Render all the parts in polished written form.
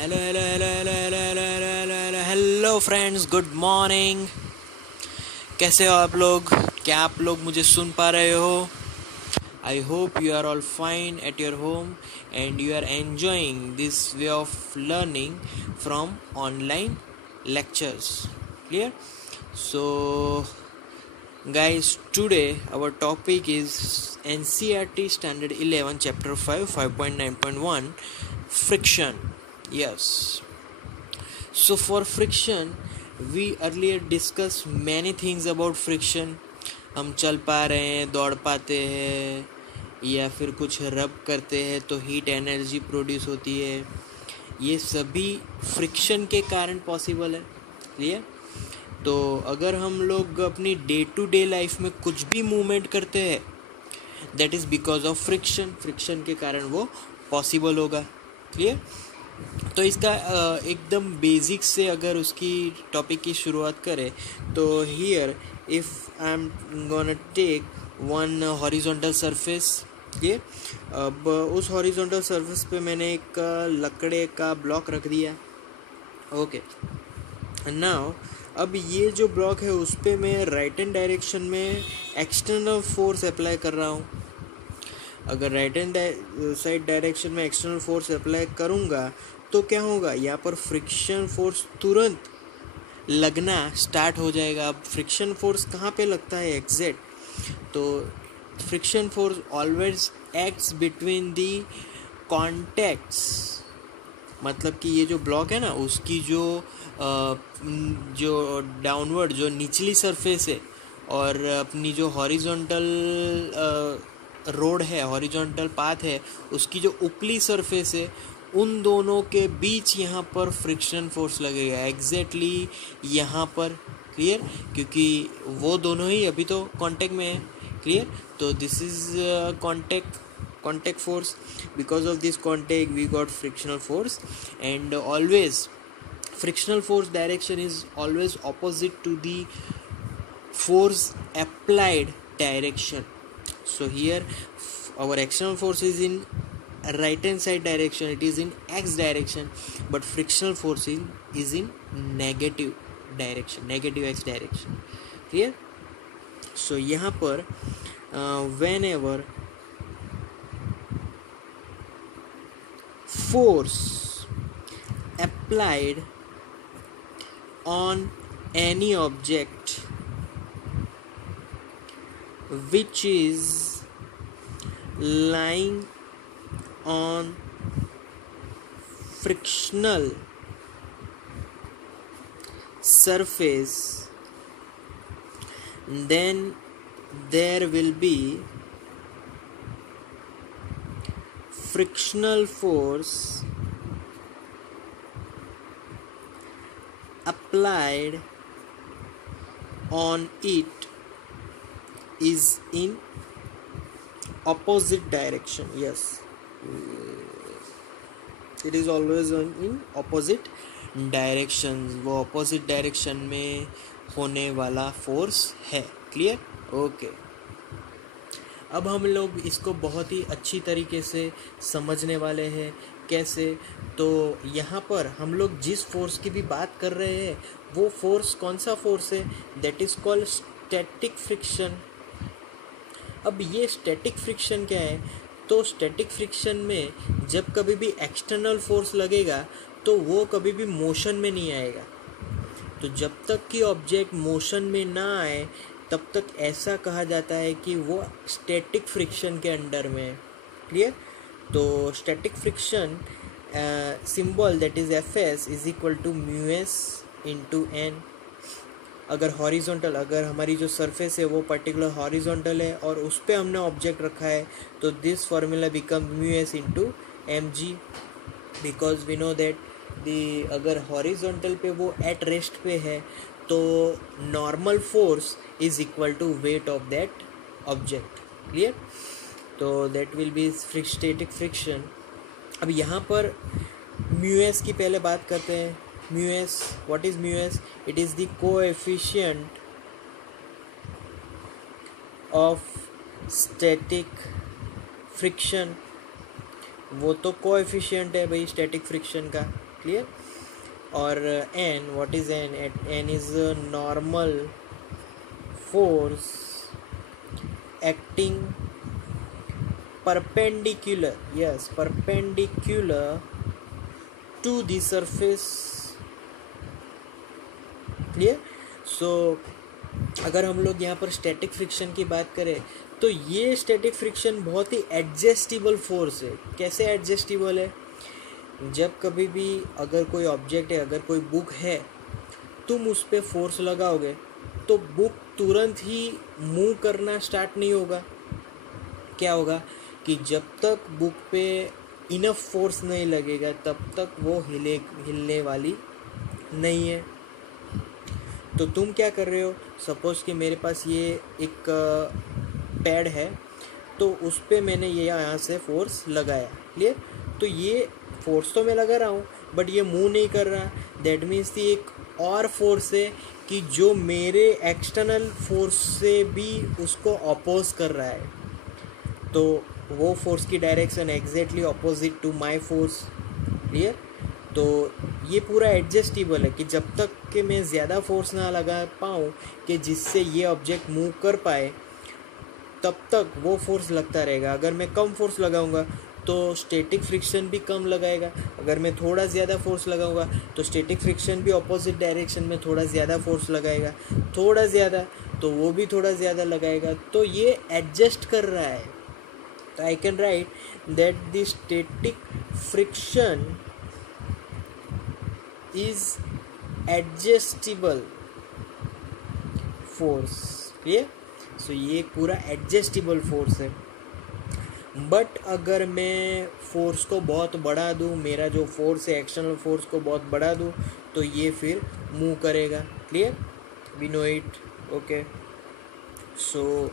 Hello hello hello hello hello hello hello hello hello hello friends, good morning. कैसे हो आप लोग? क्या आप लोग मुझे सुन पा रहे हो? I hope you are all fine at your home and you are enjoying this way of learning from online lectures. Clear? So guys, today our topic is NCERT Standard 11 Chapter 5 5.9.1 Friction. Yes. So for friction, we earlier discussed many things about friction. हम चल पा रहे हैं, दौड़ पाते हैं या फिर कुछ रब करते हैं तो हीट एनर्जी प्रोड्यूस होती है। ये सभी फ्रिक्शन के कारण पॉसिबल है। क्लियर? तो अगर हम लोग अपनी डे टू डे लाइफ में कुछ भी मूवमेंट करते हैं, that is because of friction. Friction के कारण वो पॉसिबल होगा। क्लियर? तो इसका एकदम बेसिक से अगर उसकी टॉपिक की शुरुआत करें तो here if I am gonna take one horizontal surface. ये अब उस हॉरिजॉन्टल सरफेस पे मैंने एक लकड़े का ब्लॉक रख दिया। ओके, नाउ अब ये जो ब्लॉक है उस पर मैं राइट हैंड डायरेक्शन में एक्सटर्नल फोर्स अप्लाई कर रहा हूँ। अगर राइट हैंड साइड डायरेक्शन में एक्सटर्नल फोर्स अप्लाई करूँगा तो क्या होगा? यहाँ पर फ्रिक्शन फोर्स तुरंत लगना स्टार्ट हो जाएगा। अब फ्रिक्शन फोर्स कहाँ पे लगता है एग्जैक्ट? तो friction force always acts between the contacts. मतलब कि ये जो ब्लॉक है ना, उसकी जो डाउनवर्ड जो निचली सरफेस है और अपनी जो हॉरिजॉन्टल रोड है, हॉरिजॉन्टल पाथ है, उसकी जो ऊपरी सरफेस है, उन दोनों के बीच यहाँ पर फ्रिक्शन फोर्स लगेगा एग्जैक्टली यहाँ पर। क्लियर? क्योंकि वो दोनों ही अभी तो कांटेक्ट में है। क्लियर? तो this is contact force. Because of this contact we got frictional force, and always frictional force direction is always opposite to the force applied direction. So here our external force is in right hand side direction, it is in x direction, but frictional force is in negative direction, negative x direction. Clear? So यहाँ पर whenever force applied on any object which is lying on frictional surface, then there will be frictional force applied on it is in opposite direction. Yes, it is always in opposite direction. वो opposite direction में होने वाला force है। Clear? Okay, अब हम लोग इसको बहुत ही अच्छी तरीके से समझने वाले हैं। कैसे? तो यहाँ पर हम लोग जिस फोर्स की भी बात कर रहे हैं वो फोर्स कौन सा फोर्स है? That is called static friction. अब ये स्टैटिक फ्रिक्शन क्या है? तो स्टैटिक फ्रिक्शन में जब कभी भी एक्सटर्नल फोर्स लगेगा तो वो कभी भी मोशन में नहीं आएगा। तो जब तक कि ऑब्जेक्ट मोशन में ना आए तब तक ऐसा कहा जाता है कि वो स्टैटिक फ्रिक्शन के अंडर में है। क्लियर? तो static friction symbol that is F S is equal to mu S into N. अगर हॉरिजॉन्टल, अगर हमारी जो सरफेस है वो पर्टिकुलर हॉरिजॉन्टल है और उस पर हमने ऑब्जेक्ट रखा है तो this formula becomes mu S into M G, because we know that the अगर हॉरिजॉन्टल पे वो एट रेस्ट पे है तो normal force is equal to weight of that object. Clear? तो that will be static friction. अब यहाँ पर म्यू एस की पहले बात करते हैं। Mu S, what is mu S? It is the coefficient of static friction. वो तो कोएफिशिएंट है भाई स्टैटिक फ्रिक्शन का। क्लियर. और n, what is n? n is a normal force acting perpendicular, yes, perpendicular to the surface. Clear. So अगर हम लोग यहाँ पर स्टैटिक फ्रिक्शन की बात करें तो ये स्टैटिक फ्रिक्शन बहुत ही एडजस्टेबल फोर्स है. कैसे एडजस्टेबल है? जब कभी भी अगर कोई ऑब्जेक्ट है, अगर कोई बुक है, तुम उस पर फोर्स लगाओगे तो बुक तुरंत ही मूव करना स्टार्ट नहीं होगा. क्या होगा कि जब तक बुक पे इनफ फोर्स नहीं लगेगा तब तक वो हिलने वाली नहीं है. तो तुम क्या कर रहे हो? सपोज कि मेरे पास ये एक पैड है, तो उस पर मैंने ये यहाँ से फोर्स लगाया. क्लियर. तो ये फोर्स तो मैं लगा रहा हूँ बट ये मूव नहीं कर रहा. दैट मीन्स कि एक और फोर्स है कि जो मेरे एक्सटर्नल फोर्स से भी उसको अपोज कर रहा है. तो वो फोर्स की direction exactly opposite to my force. Clear. तो ये पूरा एडजस्टेबल है कि जब तक कि मैं ज़्यादा फोर्स ना लगा पाऊँ कि जिससे ये ऑब्जेक्ट मूव कर पाए, तब तक वो फोर्स लगता रहेगा. अगर मैं कम फोर्स लगाऊंगा तो स्टैटिक फ्रिक्शन भी कम लगाएगा. अगर मैं थोड़ा ज़्यादा फोर्स लगाऊंगा तो स्टैटिक फ्रिक्शन भी ऑपोजिट डायरेक्शन में थोड़ा ज़्यादा फोर्स लगाएगा. थोड़ा ज़्यादा तो वो भी थोड़ा ज़्यादा लगाएगा. तो ये एडजस्ट कर रहा है. तो I can write that the static friction is adjustable force. Clear. So ये पूरा एडजस्टेबल फोर्स है. बट अगर मैं फोर्स को बहुत बढ़ा दूँ, मेरा जो फोर्स है एक्सटर्नल फोर्स को बहुत बढ़ा दूँ, तो ये फिर मूव करेगा. Clear. We know it. Okay. So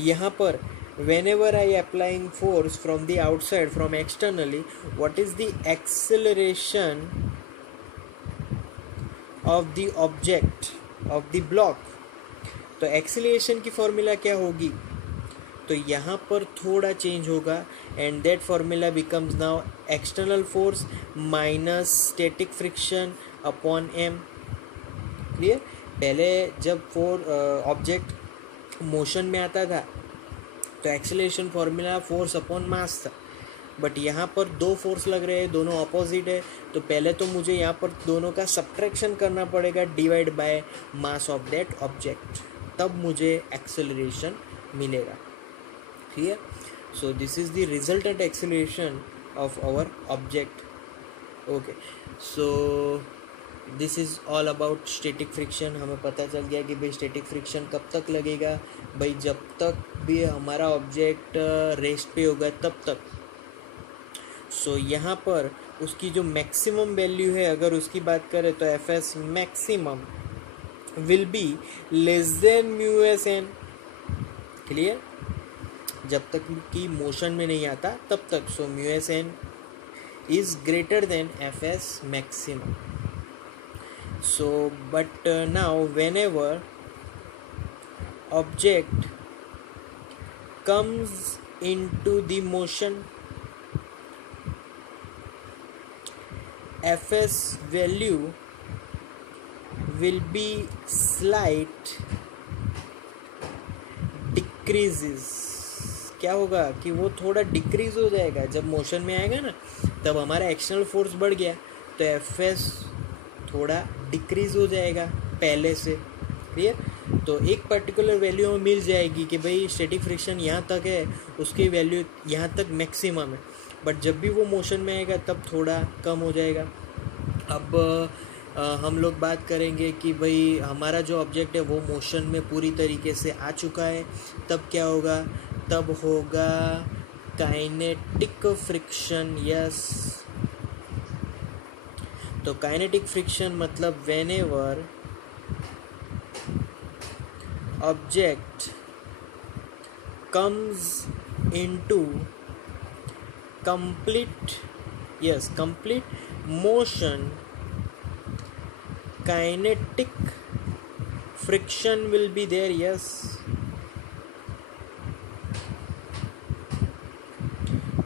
यहाँ पर whenever I applying force from the outside, from externally, what is the acceleration of the object, of the block? तो एक्सेलरेशन की फॉर्मूला क्या होगी? तो यहाँ पर थोड़ा चेंज होगा and that formula becomes now external force minus static friction upon m. Clear. पहले जब ऑब्जेक्ट मोशन में आता था तो acceleration formula force upon mass था. बट यहाँ पर दो फोर्स लग रहे हैं, दोनों अपोजिट है, तो पहले तो मुझे यहाँ पर दोनों का सब्ट्रैक्शन करना पड़ेगा divide by mass of that object, तब मुझे एक्सेलरेशन मिलेगा. Clear. So this is the resultant acceleration of our object. Okay. So this is all about static friction. हमें पता चल गया कि भाई स्टैटिक फ्रिक्शन कब तक लगेगा. भाई जब तक भी हमारा ऑब्जेक्ट रेस्ट पे होगा तब तक. सो यहाँ पर उसकी जो मैक्सिमम वैल्यू है, अगर उसकी बात करें तो F S maximum will be less than mu S N. Clear. जब तक कि मोशन में नहीं आता तब तक. So mu S N is greater than F S maximum. So but now whenever object comes into the motion, fs value will be slight decreases. क्या होगा कि वो थोड़ा डिक्रीज हो जाएगा. जब मोशन में आएगा ना तब हमारा एक्सटर्नल फोर्स बढ़ गया तो fs थोड़ा डिक्रीज हो जाएगा पहले से. क्लियर. तो एक पर्टिकुलर वैल्यू में मिल जाएगी कि भाई स्टैटिक फ्रिक्शन यहाँ तक है, उसकी वैल्यू यहाँ तक मैक्सिमम है. बट जब भी वो मोशन में आएगा तब थोड़ा कम हो जाएगा. अब हम लोग बात करेंगे कि भाई हमारा जो ऑब्जेक्ट है वो मोशन में पूरी तरीके से आ चुका है, तब क्या होगा? तब होगा काइनेटिक फ्रिक्शन. यस. तो काइनेटिक फ्रिक्शन मतलब whenever object comes into complete motion, kinetic friction will be there. Yes.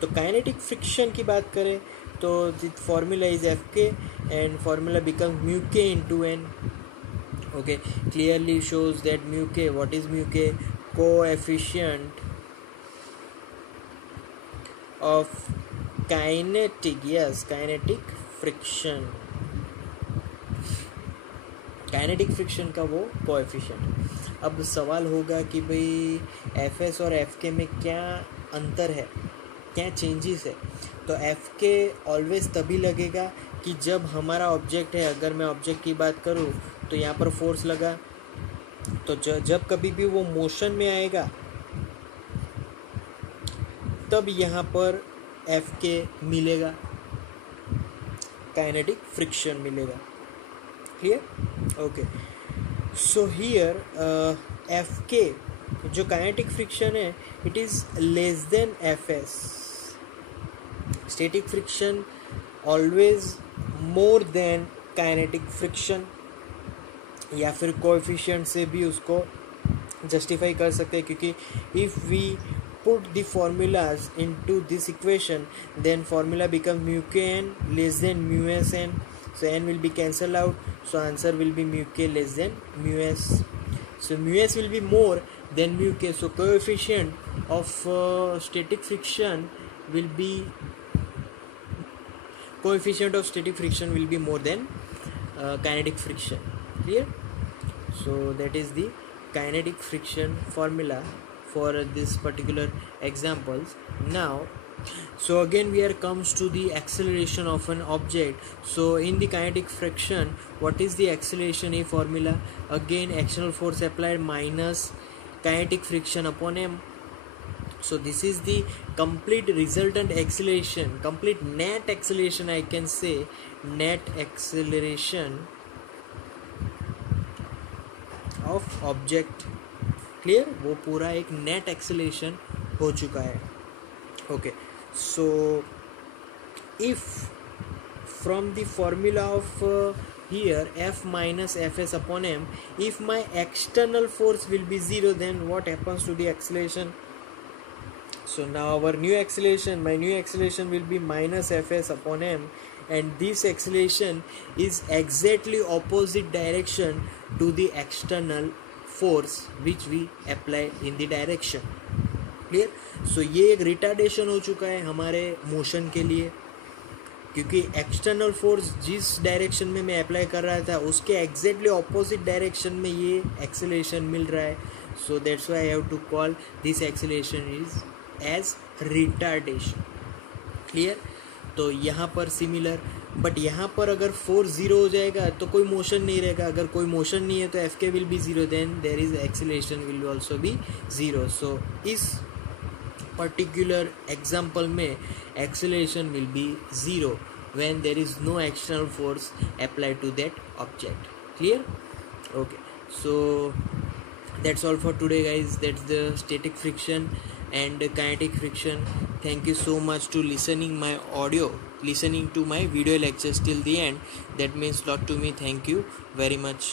तो काइनेटिक फ्रिक्शन की बात करें So the formula is Fk and formula becomes mu k into n. Okay, clearly shows that mu k, what is mu k? Coefficient of kinetic, yes, kinetic friction, kinetic friction का वो coefficient. अब सवाल होगा कि भाई F S और F के में क्या अंतर है, क्या चेंजेस है. तो एफ के ऑलवेज तभी लगेगा कि जब हमारा ऑब्जेक्ट है, अगर मैं ऑब्जेक्ट की बात करूँ तो यहाँ पर फोर्स लगा, तो जब कभी भी वो मोशन में आएगा तब यहाँ पर एफ के मिलेगा, काइनेटिक फ्रिक्शन मिलेगा. Clear? Okay. So here F के जो काइनेटिक फ्रिक्शन है it is less than F S. Static friction always more than kinetic friction, या फिर कोएफिशिएंट से भी उसको जस्टिफाई कर सकते हैं, क्योंकि if we put the formulas into this equation then formula become mu k n less than mu s n, so n will be cancelled out, so answer will be mu k less than mu s. So mu s will be more than mu k, so coefficient of static friction will be more than kinetic friction. Clear? So that is the kinetic friction formula for this particular examples. Now, so again we are comes to the acceleration of an object. So in the kinetic friction, what is the acceleration? A formula, again external force applied minus kinetic friction upon m. So this is the complete resultant acceleration, complete net acceleration, I can say net acceleration of object. Clear? वो पूरा एक net acceleration हो चुका है. Okay. So if from the formula of here F minus F S upon M, if my external force will be zero, then what happens to the acceleration? So now our new acceleration, my new acceleration will be minus fs upon m, and this acceleration is exactly opposite direction to the external force which we apply in the direction. Clear? So ये एक retardation हो चुका है हमारे motion के लिए, क्योंकि external force जिस डायरेक्शन में मैं अप्लाई कर रहा था उसके एग्जैक्टली ऑपोजिट डायरेक्शन में ये एक्सेलरेशन मिल रहा है. So that's why I have to call this acceleration is as retardation. Clear? तो यहाँ पर सिमिलर, बट यहाँ पर अगर फोर्स जीरो हो जाएगा तो कोई मोशन नहीं रहेगा. अगर कोई मोशन नहीं है तो F K will be zero, then there is acceleration will also be zero. So इस पर्टिकुलर एग्जाम्पल में acceleration will be zero when there is no external force applied to that object. Clear? Okay, so that's all for today guys. That's the static friction and kinetic friction. Thank you so much to listening to my video lectures till the end. That means lot to me. Thank you very much.